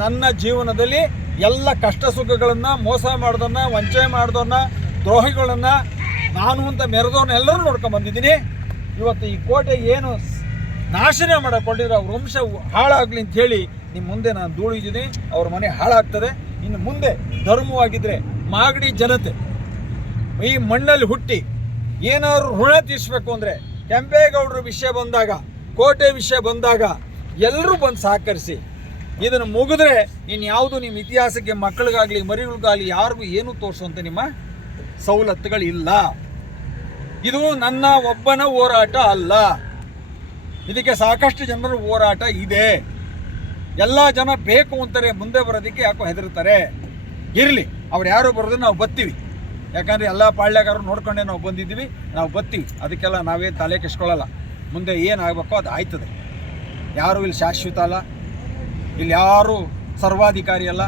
ನನ್ನ ಜೀವನದಲ್ಲಿ ಎಲ್ಲ ಕಷ್ಟ ಸುಖಗಳನ್ನು ಮೋಸ ಮಾಡ್ದನ್ನ, ವಂಚನೆ ಮಾಡ್ದನ್ನ ದ್ರೋಹಿಗಳನ್ನ ನಾನು ಅಂತ ಮೆರೆದವ್ರನ್ನ ಎಲ್ಲರೂ ನೋಡ್ಕೊಂಡ್ ಬಂದಿದ್ದೀನಿ. ಇವತ್ತು ಈ ಕೋಟೆ ಏನು ನಾಶನೆ ಮಾಡಿಕೊಂಡಿದ್ರೆ ಅವ್ರ ವಂಶ ಹಾಳಾಗ್ಲಿ ಅಂತ ಹೇಳಿ ನಿಮ್ಮ ಮುಂದೆ ನಾನು ಧೂಳಿದ್ದೀನಿ ಅವ್ರ ಮನೆ ಹಾಳಾಗ್ತದೆ. ಇನ್ನು ಮುಂದೆ ಧರ್ಮವಾಗಿದ್ರೆ ಮಾಗಡಿ ಜನತೆ ಈ ಮಣ್ಣಲ್ಲಿ ಹುಟ್ಟಿ ಏನಾದ್ರು ಋಣ ತೀರಿಸ್ಬೇಕು ಅಂದರೆ ಕೆಂಪೇಗೌಡರ ವಿಷಯ ಬಂದಾಗ, ಕೋಟೆ ವಿಷಯ ಬಂದಾಗ ಎಲ್ಲರೂ ಬಂದು ಸಹಕರಿಸಿ ಇದನ್ನು ಮುಗಿದ್ರೆ ಇನ್ಯಾವುದು ನಿಮ್ಮ ಇತಿಹಾಸಕ್ಕೆ ಮಕ್ಕಳಿಗಾಗಲಿ, ಮರಿಗಳಿಗಾಗಲಿ ಯಾರಿಗೂ ಏನೂ ತೋರಿಸುವಂಥ ನಿಮ್ಮ ಸವಲತ್ತುಗಳಿಲ್ಲ. ಇದು ನನ್ನ ಒಬ್ಬನ ಹೋರಾಟ ಅಲ್ಲ. ಇದಕ್ಕೆ ಸಾಕಷ್ಟು ಜನರ ಹೋರಾಟ ಇದೆ. ಎಲ್ಲ ಜನ ಬೇಕು ಅಂತಾರೆ, ಮುಂದೆ ಬರೋದಕ್ಕೆ ಯಾಕೋ ಹೆದರ್ತಾರೆ. ಇರಲಿ, ಅವ್ರು ಯಾರು ಬರೋದು ನಾವು ಬತ್ತೀವಿ. ಯಾಕಂದರೆ ಎಲ್ಲ ಪಾಳ್ಯಗಾರರು ನೋಡ್ಕೊಂಡೇ ನಾವು ಬಂದಿದ್ದೀವಿ, ನಾವು ಬತ್ತೀವಿ. ಅದಕ್ಕೆಲ್ಲ ನಾವೇ ತಲೆ ಕೆಸ್ಕೊಳ್ಳಲ್ಲ ಮುಂದೆ ಏನಾಗಬೇಕೋ ಅದು ಆಯ್ತದೆ. ಯಾರು ಇಲ್ಲಿ ಶಾಶ್ವತ ಅಲ್ಲ. ಇಲ್ಲಿ ಯಾರು ಸರ್ವಾಧಿಕಾರಿ ಅಲ್ಲ.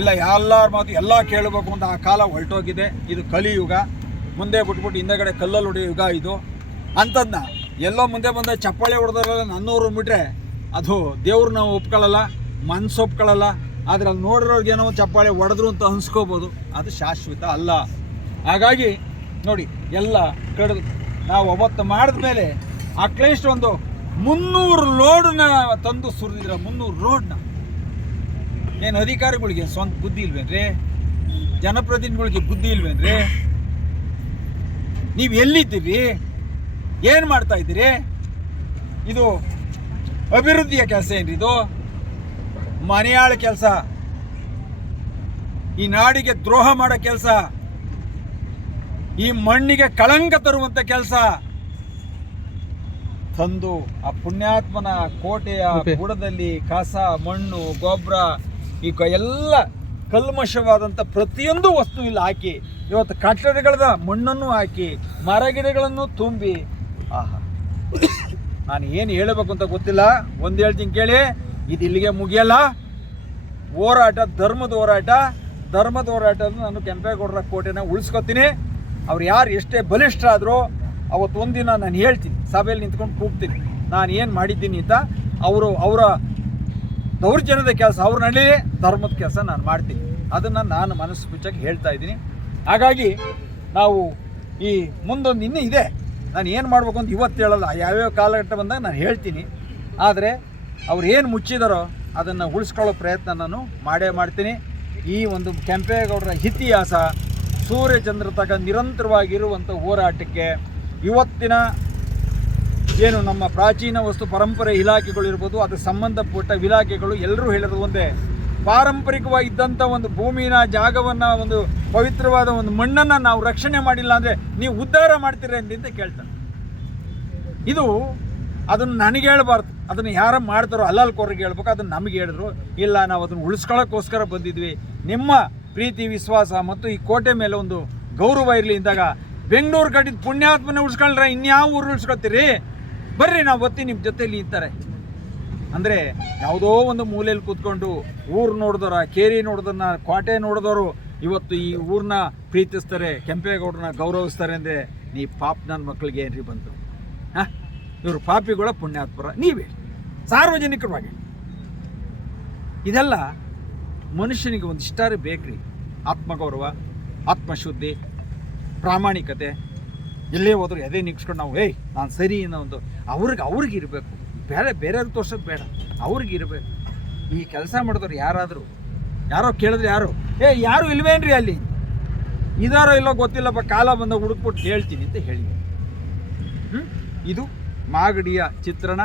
ಇಲ್ಲ, ಎಲ್ಲರ ಮಾತು ಎಲ್ಲ ಕೇಳಬೇಕು ಅಂತ ಆ ಕಾಲ ಹೊರಟೋಗಿದೆ. ಇದು ಕಲಿಯುಗ. ಮುಂದೆ ಬಿಟ್ಬಿಟ್ಟು ಹಿಂದೆಗಡೆ ಕಲ್ಲಲ್ಲಿ ಹೊಡೆಯೋ ಯುಗ ಇದು. ಅಂಥದ್ದನ್ನ ಎಲ್ಲೋ ಮುಂದೆ ಬಂದ ಚಪ್ಪಾಳೆ ಹೊಡೆದ್ರಲ್ಲ ನನ್ನೂರು ಬಿಟ್ರೆ ಅದು ದೇವ್ರು ನಾವು ಒಪ್ಕೊಳ್ಳಲ್ಲ, ಮನ್ಸು ಒಪ್ಕೊಳ್ಳಲ್ಲ. ಆದರೆ ಅಲ್ಲಿ ನೋಡಿರೋರ್ಗೆ ಏನೋ ಚಪ್ಪಾಳೆ ಹೊಡೆದ್ರು ಅಂತ ಅನ್ಸ್ಕೋಬೋದು. ಅದು ಶಾಶ್ವತ ಅಲ್ಲ. ಹಾಗಾಗಿ ನೋಡಿ, ಎಲ್ಲ ಕಡಿದು ನಾವು ಒಬ್ಬತ್ತು ಮಾಡಿದ ಮೇಲೆ ಅಟ್ಲೀಸ್ಟ್ ಒಂದು ಮುನ್ನೂರು ಲೋಡ್ನ ತಂದು ಸುರಿದಿದ್ರ, ಮುನ್ನೂರು ರೋಡ್ನ. ಏನು ಅಧಿಕಾರಿಗಳಿಗೆ ಸ್ವಂತ ಬುದ್ಧಿ ಇಲ್ವೇನ್ರಿ? ಜನಪ್ರತಿನಿಧಿಗಳಿಗೆ ಬುದ್ಧಿ ಇಲ್ವೇನ್ರಿ? ನೀವು ಎಲ್ಲಿದ್ದೀರಿ? ಏನು ಮಾಡ್ತಾ ಇದ್ದೀರಿ? ಇದು ಅಭಿವೃದ್ಧಿಯ ಕೆಲಸ ಏನ್ರಿ ಇದು? ಮನೆಯಾಳ ಕೆಲಸ? ಈ ನಾಡಿಗೆ ದ್ರೋಹ ಮಾಡೋ ಕೆಲಸ? ಈ ಮಣ್ಣಿಗೆ ಕಳಂಕ ತರುವಂಥ ಕೆಲಸ? ತಂದು ಆ ಪುಣ್ಯಾತ್ಮನ ಕೋಟೆಯ ಬುಡದಲ್ಲಿ ಕಸ ಮಣ್ಣು ಗೊಬ್ಬರ ಈ ಎಲ್ಲ ಕಲ್ಮಶವಾದಂಥ ಪ್ರತಿಯೊಂದು ವಸ್ತು ಇಲ್ಲಿ ಹಾಕಿ ಇವತ್ತು ಕಟ್ಟಡಗಳದ ಮಣ್ಣನ್ನು ಹಾಕಿ ಮರಗಿಡಗಳನ್ನು ತುಂಬಿ ಆಹಾ. ನಾನು ಏನು ಹೇಳಬೇಕು ಅಂತ ಗೊತ್ತಿಲ್ಲ. ಒಂದು ಹೇಳ್ತೀನಿ ಕೇಳಿ. ಇದು ಇಲ್ಲಿಗೆ ಮುಗಿಯಲ್ಲ. ಹೋರಾಟ ಧರ್ಮದ ಹೋರಾಟ. ಧರ್ಮದ ಹೋರಾಟ ನಾನು ಕೆಂಪೇಗೌಡರ ಕೋಟೆನ ಉಳಿಸ್ಕೊತೀನಿ. ಅವ್ರು ಯಾರು ಎಷ್ಟೇ ಬಲಿಷ್ಠರಾದರೂ ಅವತ್ತು ಒಂದಿನ ನಾನು ಹೇಳ್ತೀನಿ, ಸಭೆಯಲ್ಲಿ ನಿಂತ್ಕೊಂಡು ಕೂಗ್ತೀನಿ. ನಾನು ಏನು ಮಾಡಿದ್ದೀನಿ ಅಂತ ಅವರು, ಅವರ ದೌರ್ಜನ್ಯದ ಕೆಲಸ ಅವ್ರನ್ನಲ್ಲಿ ಧರ್ಮದ ಕೆಲಸ ನಾನು ಮಾಡ್ತೀನಿ. ಅದನ್ನು ನಾನು ಮನಸ್ಸು ಬಿಚ್ಚಕ್ಕೆ ಹೇಳ್ತಾ ಇದ್ದೀನಿ. ಹಾಗಾಗಿ ನಾವು ಈ ಮುಂದೊಂದು ಇನ್ನೂ ಇದೆ. ನಾನು ಏನು ಮಾಡಬೇಕು ಅಂತ ಇವತ್ತು ಹೇಳಲ್ಲ, ಯಾವ್ಯಾವ ಕಾಲಘಟ್ಟ ಬಂದಾಗ ನಾನು ಹೇಳ್ತೀನಿ. ಆದರೆ ಅವ್ರು ಏನು ಮುಚ್ಚಿದಾರೋ ಅದನ್ನು ಉಳಿಸ್ಕೊಳ್ಳೋ ಪ್ರಯತ್ನ ನಾನು ಮಾಡೇ ಮಾಡ್ತೀನಿ. ಈ ಒಂದು ಕೆಂಪೇಗೌಡರ ಇತಿಹಾಸ ಸೂರ್ಯಚಂದ್ರ ತಗ ನಿರಂತರವಾಗಿರುವಂಥ ಹೋರಾಟಕ್ಕೆ ಇವತ್ತಿನ ಏನು ನಮ್ಮ ಪ್ರಾಚೀನ ವಸ್ತು ಪರಂಪರೆ ಇಲಾಖೆಗಳು ಇರ್ಬೋದು ಅದಕ್ಕೆ ಸಂಬಂಧಪಟ್ಟ ಇಲಾಖೆಗಳು ಎಲ್ಲರೂ ಹೇಳಿರೋದು ಒಂದೇ ಪಾರಂಪರಿಕವಾಗಿ ಇದ್ದಂಥ ಒಂದು ಭೂಮಿನ ಜಾಗವನ್ನು, ಒಂದು ಪವಿತ್ರವಾದ ಒಂದು ಮಣ್ಣನ್ನು ನಾವು ರಕ್ಷಣೆ ಮಾಡಿಲ್ಲ ಅಂದರೆ ನೀವು ಉದ್ಧಾರ ಮಾಡ್ತೀರಿ ಅಂತ ಕೇಳ್ತಾನೆ ಇದು ಅದನ್ನು ನನಗೆ ಹೇಳ್ಬಾರ್ದು. ಅದನ್ನು ಯಾರು ಮಾಡ್ತಾರೋ ಅಲ್ಲಲ್ಕೋರಿಗೆ ಹೇಳ್ಬೇಕು, ಅದನ್ನು ನಮಗೆ ಹೇಳಿದ್ರು. ಇಲ್ಲ, ನಾವು ಅದನ್ನು ಉಳಿಸ್ಕೊಳ್ಳೋಕ್ಕೋಸ್ಕರ ಬಂದಿದ್ವಿ. ನಿಮ್ಮ ಪ್ರೀತಿ, ವಿಶ್ವಾಸ ಮತ್ತು ಈ ಕೋಟೆ ಮೇಲೆ ಒಂದು ಗೌರವ ಇರಲಿ ಇದ್ದಾಗ ಬೆಂಗಳೂರು ಕಟ್ಟಿದ ಪುಣ್ಯಾತ್ಮನ ಉಳಿಸ್ಕೊಂಡ್ರೆ ಇನ್ಯಾವ ಊರು ಉಳಿಸ್ಕೊಳ್ತೀರಿ ಬರ್ರಿ, ನಾವು ಒತ್ತಿ ನಿಮ್ಮ ಜೊತೆಯಲ್ಲಿ ಇರ್ತಾರೆ. ಅಂದರೆ ಯಾವುದೋ ಒಂದು ಮೂಲೆಯಲ್ಲಿ ಕೂತ್ಕೊಂಡು ಊರು ನೋಡಿದವ್ರ, ಕೇರಿ ನೋಡಿದನ್ನ ಕೋಟೆ ನೋಡಿದವರು ಇವತ್ತು ಈ ಊರನ್ನ ಪ್ರೀತಿಸ್ತಾರೆ, ಕೆಂಪೇಗೌಡರನ್ನ ಗೌರವಿಸ್ತಾರೆ ಅಂದರೆ ನೀ ಪಾಪ ನನ್ನ ಮಕ್ಕಳಿಗೆ ಏನ್ರಿ ಬಂತು ಹಾಂ? ಇವರು ಪಾಪಿಗಳ ಪುಣ್ಯಾತ್ಮರ, ನೀವೇ. ಸಾರ್ವಜನಿಕವಾಗಿ. ಇದೆಲ್ಲ ಮನುಷ್ಯನಿಗೆ ಒಂದು ಇಷ್ಟಾರು ಬೇಕ್ರಿ. ಆತ್ಮಗೌರವ, ಆತ್ಮಶುದ್ಧಿ ಪ್ರಾಮಾಣಿಕತೆ. ಎಲ್ಲೇ ಹೋದ್ರು ಎದೆ ನಿಗ್ಸ್ಕೊಂಡು ನಾವು, ಏಯ್, ನಾನು ಸರಿ ಅನ್ನೋ ಒಂದು, ಅವ್ರಿಗೆ ಅವ್ರಿಗೆ ಇರಬೇಕು. ಬೇರೆ, ಬೇರೆಯವ್ರಿಗೆ ತೋರ್ಸೋದು ಬೇಡ. ಅವ್ರಿಗೆ ಇರಬೇಕು. ಈ ಕೆಲಸ ಮಾಡಿದವ್ರು ಯಾರಾದರೂ, ಯಾರೋ ಕೇಳಿದ್ರೆ ಯಾರು, ಏ, ಯಾರು ಇಲ್ವೇನ್ರಿ ಅಲ್ಲಿ? ಇದಾರೋ ಇಲ್ಲೋ ಗೊತ್ತಿಲ್ಲಪ್ಪ, ಕಾಲ ಬಂದ ಹುಡುಕ್ಬಿಟ್ಟು ಹೇಳ್ತೀನಿ ಅಂತ ಹೇಳಿ ಹ್ಮ್? ಇದು ಮಾಗಡಿಯ ಚಿತ್ರಣ.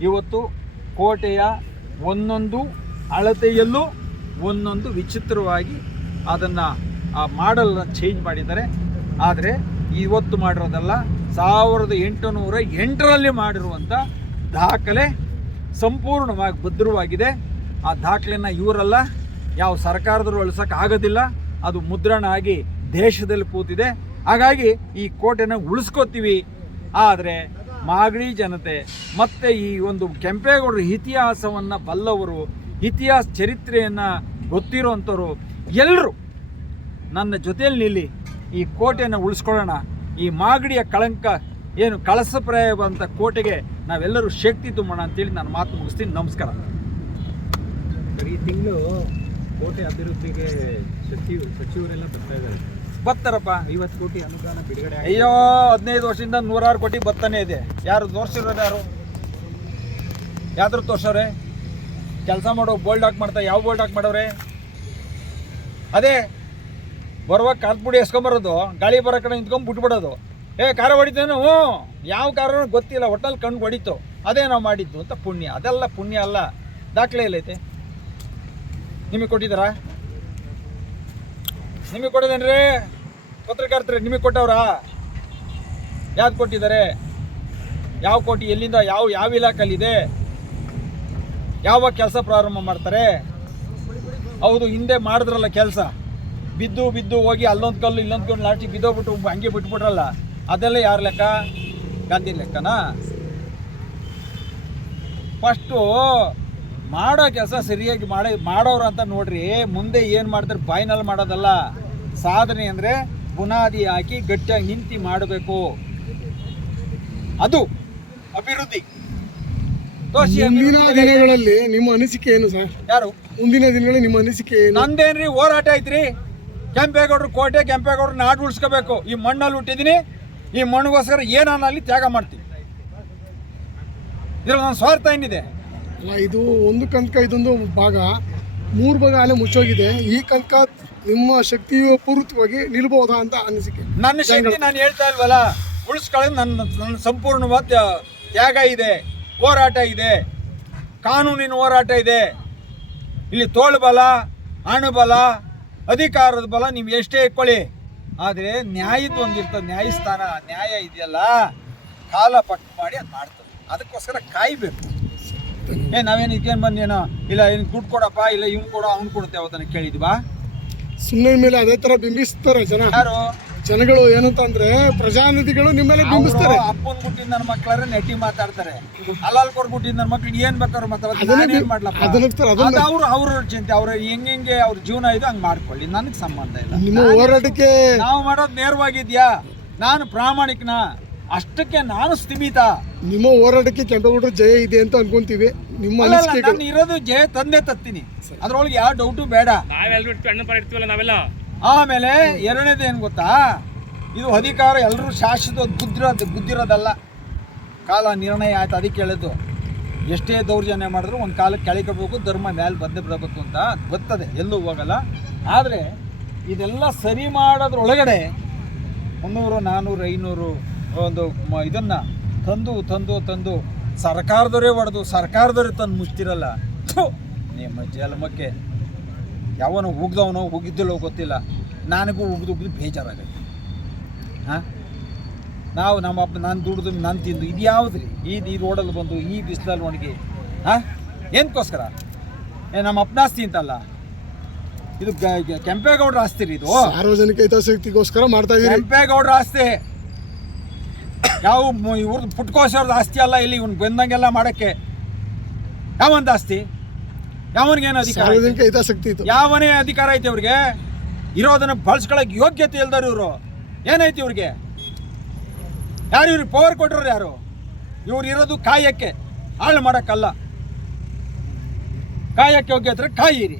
ಇವತ್ತು ಕೋಟೆಯ ಒಂದೊಂದು ಅಳತೆಯಲ್ಲೂ ಒಂದೊಂದು ವಿಚಿತ್ರವಾಗಿ ಅದನ್ನು ಆ ಮಾಡಲ್ನ ಚೇಂಜ್ ಮಾಡಿದ್ದಾರೆ. ಆದರೆ ಇವತ್ತು ಮಾಡಿರೋದಲ್ಲ ಸಾವಿರದ ಎಂಟುನೂರ ಎಂಟರಲ್ಲಿ ಮಾಡಿರುವಂಥ ದಾಖಲೆ ಸಂಪೂರ್ಣವಾಗಿ ಭದ್ರವಾಗಿದೆ. ಆ ದಾಖಲೆನ ಇವರಲ್ಲ, ಯಾವ ಸರ್ಕಾರದವರು ಅಳಿಸೋಕೆ ಆಗೋದಿಲ್ಲ. ಅದು ಮುದ್ರಣ ಆಗಿ ದೇಶದಲ್ಲಿ ಕೂತಿದೆ. ಹಾಗಾಗಿ ಈ ಕೋಟೆನ ಉಳಿಸ್ಕೋತೀವಿ. ಆದರೆ ಮಾಗಡಿ ಜನತೆ, ಮತ್ತು ಈ ಒಂದು ಕೆಂಪೇಗೌಡರ ಇತಿಹಾಸವನ್ನು ಬಲ್ಲವರು, ಇತಿಹಾಸ ಚರಿತ್ರೆಯನ್ನು ಗೊತ್ತಿರೋವಂಥವ್ರು ಎಲ್ಲರೂ ನನ್ನ ಜೊತೆಯಲ್ಲಿ ನಿಲ್ಲಿ. ಈ ಕೋಟೆಯನ್ನು ಉಳಿಸ್ಕೊಳ್ಳೋಣ. ಈ ಮಾಗಡಿಯ ಕಳಂಕ ಏನು ಕಳಸಪ್ರಾಯವಾದಂಥ ಕೋಟೆಗೆ ನಾವೆಲ್ಲರೂ ಶಕ್ತಿ ತುಂಬೋಣ ಅಂತೇಳಿ ನಾನು ಮಾತು ಮುಗಿಸ್ತೀನಿ. ನಮಸ್ಕಾರ. ಈ ತಿಂಗಳು ಕೋಟೆ ಅಭಿವೃದ್ಧಿಗೆ ಸಚಿವ ಸಚಿವರೆಲ್ಲ ಬರ್ತಾ ಇದ್ದಾರೆ. ಬತ್ತಾರಪ್ಪ ಐವತ್ತು ಕೋಟಿ ಅನುದಾನ ಬಿಡುಗಡೆ ಅಯ್ಯೋ ಹದಿನೈದು ವರ್ಷದಿಂದ ನೂರಾರು ಕೋಟಿ ಬರ್ತಾನೆ ಇದೆ. ಯಾರು ತೋರಿಸಿರೋದು ಯಾರು? ಯಾವ್ದ್ರ ತೋರ್ಸವ್ರೆ? ಕೆಲಸ ಮಾಡೋ ಬೋಲ್ಡ್ ಹಾಕಿ ಮಾಡ್ತಾ ಯಾವ ಬೋಲ್ಡ್ ಹಾಕಿ ಮಾಡೋರೆ ಅದೇ ಬರುವಾಗ ಕಾರ್ಪುಡಿ ಎಸ್ಕೊಂಬರೋದು, ಗಾಳಿ ಬರೋ ಕಡೆ ನಿಂತ್ಕೊಂಡು ಬಿಟ್ಬಿಡೋದು. ಏ, ಕಾರ ಹೊಡಿತೇನು? ಹ್ಞೂ. ಯಾವ ಕಾರ ಗೊತ್ತಿಲ್ಲ. ಒಟ್ಟಲ್ಲಿ ಕಣ್ಣು ಹೊಡಿತು. ಅದೇ ನಾವು ಮಾಡಿದ್ದು ಅಂತ ಪುಣ್ಯ. ಅದೆಲ್ಲ ಪುಣ್ಯ ಅಲ್ಲ. ದಾಖಲೆ ಎಲ್ಲೈತೆ? ನಿಮಗೆ ಕೊಟ್ಟಿದ್ದಾರಾ? ನಿಮಗೆ ಕೊಟ್ಟಿದ್ದೇನ್ರಿ ಪತ್ರಕರ್ತರೆ ನಿಮಗೆ ಕೊಟ್ಟವ್ರಾ? ಯಾವ್ದು ಕೊಟ್ಟಿದ್ದಾರೆ? ಯಾವ ಕೋಟಿ, ಎಲ್ಲಿಂದ, ಯಾವ ಯಾವ ಇಲಾಖೆಯಲ್ಲಿದೆ? ಯಾವಾಗ ಕೆಲಸ ಪ್ರಾರಂಭ ಮಾಡ್ತಾರೆ? ಹೌದು, ಹಿಂದೆ ಮಾಡಿದ್ರಲ್ಲ ಕೆಲಸ. ಬಿದ್ದು ಬಿದ್ದು ಹೋಗಿ ಅಲ್ಲೊಂದು ಕಲ್ಲು ಇಲ್ಲೊಂದು ಕಲ್ಲು ಲಾಟಿ ಬಿದ್ದೋಗ್ಬಿಟ್ಟು ಹಂಗೆ ಬಿಟ್ಬಿಟ್ರಲ್ಲ ಅದೆಲ್ಲ ಯಾರ ಲೆಕ್ಕ? ಗಾಂಧಿ ಲೆಕ್ಕನಾ? ಫಸ್ಟು ಮಾಡೋ ಕೆಲಸ ಸರಿಯಾಗಿ ಮಾಡಿ ಮಾಡೋರು ಅಂತ ನೋಡ್ರಿ ಮುಂದೆ ಏನು ಮಾಡಿದ್ರೆ ಫೈನಲ್ ಮಾಡೋದಲ್ಲ. ಸಾಧನೆ ಅಂದರೆ ಬುನಾದಿ ಹಾಕಿ ಗಟ್ಟಿಯಾಗಿ ನಿಂತಿ ಮಾಡಬೇಕು. ಅದು ಅಭಿವೃದ್ಧಿ. ಮುಂದಿನ. ದಿನಗಳಲ್ಲಿ ನಿಮ್ಮ ಅನಿಸಿಕೆ ಏನು ಸರ್? ಯಾರು? ಮುಂದಿನ ದಿನಗಳಲ್ಲಿ ನಿಮ್ಮ ಅನಿಸಿಕೆ ಏನು? ನಂದೇನ್ರಿ ಹೋರಾಟ ಐತ್ರಿ? ಕೆಂಪೇಗೌಡರು ಕೋಟೆ ಕೆಂಪೇಗೌಡರು ನಾಡು ಉಳಿಸ್ಕೋಬೇಕು. ಈ ಮಣ್ಣಲ್ಲಿ ಹುಟ್ಟಿದ್ದೀನಿ. ಈ ಮಣ್ಣಿಗೋಸ್ಕರ ಏನಲ್ಲಿ ತ್ಯಾಗ ಮಾಡ್ತೀನಿ. ಇದ್ರಲ್ಲಿ ನನ್ನ ಸ್ವಾರ್ಥ ಏನಿದೆ? ಅಲ್ಲ ಇದು ಒಂದು ಕಂಕ ಇದೊಂದು ಭಾಗ. ಮೂರು ಭಾಗ ಅಲ್ಲೇ ಮುಚ್ಚೋಗಿದೆ. ಈ ಕಂಕ ನಿಮ್ಮ ಶಕ್ತಿಯು ಪೂರ್ವಕವಾಗಿ ನಿಲ್ಬಹುದಾ ಅಂತ ಅನಿಸಿಕೆ. ನನ್ನ ಶಕ್ತಿ ನಾನು ಹೇಳ್ತಾ ಇಲ್ವಲ್ಲ? ಉಳಿಸ್ಕೊಳ್ಳೋದು ನನ್ನ ನನ್ನ ಸಂಪೂರ್ಣವಾದ ತ್ಯಾ- ತ್ಯಾಗ ಇದೆ. ಹೋರಾಟ ಇದೆ. ಕಾನೂನಿನ ಹೋರಾಟ ಇದೆ. ಇಲ್ಲಿ ತೋಳು ಬಲ ಹಣಬಲ ಅಧಿಕಾರದ ಬಲ ನೀವು ಎಷ್ಟೇ ಇಟ್ಕೊಳ್ಳಿ. ಆದರೆ ನ್ಯಾಯದ ಒಂದಿರ್ತದೆ ನ್ಯಾಯಸ್ಥಾನ ನ್ಯಾಯ ಇದೆಯಲ್ಲ ಕಾಲ ಪಟ್ಟು ಮಾಡಿ ಅದು ಮಾಡ್ತದೆ ಅದಕ್ಕೋಸ್ಕರ ಕಾಯಬೇಕು. ಏ ನಾವೇನು ಇದೇನು ಬಂದೇನೋ? ಇಲ್ಲ ಏನು ದುಡ್ಡು ಕೊಡಪ್ಪ ಇಲ್ಲ ಇವ್ನು ಕೊಡೋ ಅವ್ನು ಕೊಡುತ್ತೆ ಅವತ್ತನ್ನ ಕೇಳಿದ್ವಾ? ಸುಮ್ಮನೆ ಮೇಲೆ ಅದೇ ತರ ಬಿಂಬಿಸ್ತಾರೆ ಜನ. ಯಾರು? ಜನಗಳು ಏನಂತ ಅಂದ್ರೆ ಪ್ರಜಾನಿಧಿಗಳು ನಿಮ್ಮ ಮೇಲೆ ಬಿಂಬಿಸ್ತಾರೆ. ಅಪ್ಪನ್ ಗುಟ್ಟಿನ ನನ್ನ ಮಕ್ಕಳಾರೆ ನೆಟ್ಟಿ ಮಾತಾಡ್ತಾರೆ. ಅಲಾಲ್ ಕೋರ್ ಗುಟ್ಟಿನ ನನ್ನ ಮಕ್ಳಿಗೆ ಏನ್ ಬೇಕಾದ್ರು ಮಾತಾಡ್ತಾರೆ. ಅವ್ರ ಮಾಡ್ಲಪ್ಪ? ಅದು ಅವ್ರು ಅವ್ರ ಚಿಂತೆ. ಅವ್ರ ಹೆಂಗ್ ಹೆಂಗೆ ಅವ್ರ ಜೀವನ ಇದು ಹಂಗ್ ಮಾಡ್ಕೊಳ್ಳಿ. ನನಗೆ ಸಂಬಂಧ ಇಲ್ಲ. ನಿಮ್ಮ ಹೋರಾಟಕ್ಕೆ ನಾವು ಮಾಡೋದು ನೇರವಾಗಿದ್ಯಾ? ನಾನು ಪ್ರಾಮಾಣಿಕನ? ಅಷ್ಟಕ್ಕೆ ನಾನು ಸ್ಥಿಮಿತ. ನಿಮ್ಮ ಹೋರಾಟಕ್ಕೆ ಕೆಂಪೇಗೌಡರ ಜಯ ಇದೆ ಅಂತ ಅನ್ಕೊಂತೀವಿ. ನಿಮ್ಮ ನಾನು ಇರೋದು ಜಯ ತಂದೆ ತತ್ತೀನಿ. ಅದ್ರೊಳಗೆ ಯಾವ ಡೌಟು ಬೇಡ. ನಾವೆಲ್ಲರೂ ನಾವೆಲ್ಲ? ಆಮೇಲೆ ಎರಡನೇದು ಏನು ಗೊತ್ತಾ? ಇದು ಅಧಿಕಾರ ಎಲ್ಲರೂ ಶಾಶ್ವತ ಗುದ್ದಿರೋದು ಗುದ್ದಿರೋದಲ್ಲ. ಕಾಲ ನಿರ್ಣಯ ಆಯ್ತು ಅದಕ್ಕೆ ಹೇಳಿದ್ದು ಎಷ್ಟೇ ದೌರ್ಜನ್ಯ ಮಾಡಿದ್ರು ಒಂದು ಕಾಲಕ್ಕೆ ಕೆಳಕಬೇಕು ಧರ್ಮ ಮೇಲೆ ಬಂದೇ ಬರಬೇಕು ಅಂತ ಗೊತ್ತದೆ, ಎಲ್ಲೂ ಹೋಗಲ್ಲ. ಆದರೆ ಇದೆಲ್ಲ ಸರಿ ಮಾಡೋದ್ರೊಳಗಡೆ ಮುನ್ನೂರು ನಾನ್ನೂರು ಐನೂರು ಒಂದು ಇದನ್ನ ತಂದು ತಂದು ತಂದು ಸರ್ಕಾರದವರೇ ಹೊಡೆದು ಸರ್ಕಾರದವರೇ ತಂದು ಮುಚ್ತಿರಲ್ಲ ನಿಮ್ಮ ಜನ್ಮಕ್ಕೆ ಯಾವನೋ ಉಗ್ದವನೋ ಉಗಿದ್ದಲ್ಲೋ ಗೊತ್ತಿಲ್ಲ. ನನಗೂ ಉಗ್ದು ಉಗ್ದು ಬೇಜಾರಾಗೈತೆ. ಹಾಂ? ನಾವು ನಮ್ಮ ಅಪ್ಪ ನಾನು ದುಡ್ದು ನಾನು ತಿಂದು ಇದು ಯಾವ್ದು ರೀ ಈ ಈ ರೋಡಲ್ಲಿ ಬಂದು ಈ ಬಿಸಿಲಲ್ಲಿ ಒಣಗಿ ಹಾಂ? ಏನಕ್ಕೋಸ್ಕರ ಏ ನಮ್ಮ ಅಪ್ಪನ ಆಸ್ತಿ ಅಂತಲ್ಲ. ಇದು ಕೆಂಪೇಗೌಡರ ಆಸ್ತಿ ರೀ ಇದು. ಸಾರ್ವಜನಿಕ ಹಿತಾಸಕ್ತಿಗೋಸ್ಕರ ಮಾಡ್ತಾ ಇದ್ದೀವಿ ಕೆಂಪೇಗೌಡರ ಆಸ್ತಿ. ಯಾವ ಇವ್ರದ್ದು ಪುಟ್ಕೋಸವ್ರದ್ದು ಆಸ್ತಿ ಅಲ್ಲ ಇಲ್ಲಿ ಇವ್ನು ಬಂದಂಗೆಲ್ಲ ಮಾಡೋಕ್ಕೆ. ಯಾವಂತ ಆಸ್ತಿ? ಯಾವನಿಗೇನು ಅಧಿಕಾರ? ಸಾರ್ವಜನಿಕ ಹಿತಾಸಕ್ತಿ ಇತ್ತು. ಯಾವನೇ ಅಧಿಕಾರ ಐತೆ ಅವ್ರಿಗೆ ಇರೋದನ್ನ ಬಳಸ್ಕೊಳಕ್ ಯೋಗ್ಯತೆ ಇಲ್ದಾರ ಇವರು. ಏನೈತಿ ಇವ್ರಿಗೆ? ಯಾರು ಇವ್ರಿಗೆ ಪವರ್ ಕೊಟ್ಟರು ಯಾರು? ಇವ್ರು ಇರೋದು ಕಾಯಕ್ಕೆ. ಹಾಳು ಮಾಡೋಕ್ಕಲ್ಲ. ಕಾಯಕ್ಕೆ ಯೋಗ್ಯತೆ ಕಾಯಿರಿ.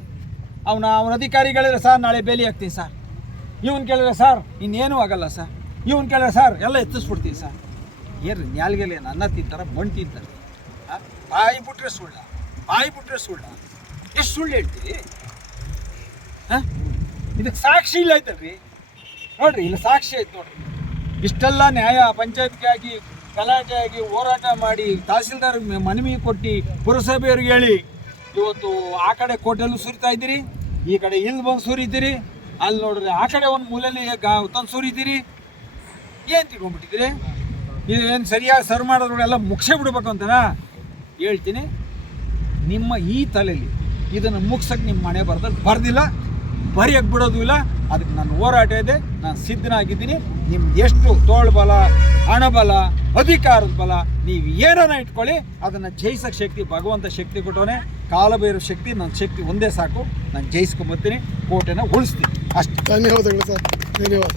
ಅವನ ಅವನ ಅಧಿಕಾರಿಗಳಿದ್ರೆ ಸರ್ ನಾಳೆ ಬೇಲಿ ಹಾಕ್ತೀನಿ ಸರ್. ಇವನ್ ಕೇಳಿದ್ರೆ ಸರ್ ಇನ್ನೇನು ಆಗಲ್ಲ ಸರ್. ಇವನ್ ಕೇಳಿದ್ರೆ ಸರ್ ಎಲ್ಲ ಎತ್ತಿಸ್ಬಿಡ್ತೀನಿ ಸರ್. ಏನ್ರಿ ಏನು ಅನ್ನ ತಿಂತಾರ ಮಣ್ಣು ತಿಂತಾರೆ? ಬಾಯಿ ಬಿಟ್ರೆ ಸುಳ್ಳ ಬಾಯಿ ಬಿಟ್ರೆ ಸುಳ್ಳ. ಎಷ್ಟು ಸುಳ್ಳು ಹೇಳ್ತೀರಿ? ಹಾಂ? ಇದಕ್ಕೆ ಸಾಕ್ಷಿ ಇಲ್ಲ ಐತಲ್ರಿ ನೋಡ್ರಿ, ಇಲ್ಲಿ ಸಾಕ್ಷಿ ಐತೆ ನೋಡ್ರಿ. ಇಷ್ಟೆಲ್ಲ ನ್ಯಾಯ ಪಂಚಾಯತ್ಗಾಗಿ ಆಗಿ ಹೋರಾಟ ಮಾಡಿ ತಹಸೀಲ್ದಾರ್ ಮನವಿ ಕೊಟ್ಟು ಪುರಸಭೆಯವ್ರಿಗೆ ಹೇಳಿ, ಇವತ್ತು ಆ ಕಡೆ ಕೋಟೆಲ್ಲೂ ಸುರಿತಾ ಇದ್ದೀರಿ, ಈ ಕಡೆ ಇಲ್ಲಿ ಬಂದು ಸುರಿತೀರಿ, ಅಲ್ಲಿ ನೋಡ್ರಿ ಆ ಕಡೆ ಒಂದು ಮೂಲೆಯಲ್ಲಿ ತಂದು ಸುರಿತೀರಿ. ಏನು ತಿಳ್ಕೊಂಡ್ಬಿಟ್ಟಿದ್ದೀರಿ? ಇದು ಏನು ಸರಿಯಾಗಿ ಸರ್ವ್ ಮಾಡೋದ್ರೊಳಗೆಲ್ಲ ಮುಗಿಸೇ ಬಿಡ್ಬೇಕು ಅಂತನಾ? ಹೇಳ್ತೀನಿ, ನಿಮ್ಮ ಈ ತಲೆಯಲ್ಲಿ ಇದನ್ನು ಮುಗ್ಸಕ್ಕೆ ನಿಮ್ಮ ಮನೆ ಬರ್ದಲ್ಲಿ ಬರ್ದಿಲ್ಲ ಬರೆಯಕ್ಕೆ ಬಿಡೋದು ಇಲ್ಲ. ಅದಕ್ಕೆ ನಾನು ಹೋರಾಟ ಇದೆ, ನಾನು ಸಿದ್ಧನಾಗಿದ್ದೀನಿ. ನಿಮ್ಗೆ ಎಷ್ಟು ತೋಳ್ಬಲ ಹಣಬಲ ಅಧಿಕಾರದ ಬಲ, ನೀವು ಏನಾರ ಇಟ್ಕೊಳ್ಳಿ, ಅದನ್ನು ಜಯಿಸೋಕ್ಕೆ ಶಕ್ತಿ, ಭಗವಂತ ಶಕ್ತಿ ಕೊಟ್ಟವನೇ. ಕಾಲಭೈರವ ಶಕ್ತಿ ನನ್ನ ಶಕ್ತಿ ಒಂದೇ ಸಾಕು. ನಾನು ಜಯಿಸ್ಕೊಂಬರ್ತೀನಿ ಕೋಟೆನ ಉಳಿಸ್ತೀನಿ. ಅಷ್ಟು. ಧನ್ಯವಾದಗಳು ಸರ್. ಧನ್ಯವಾದ.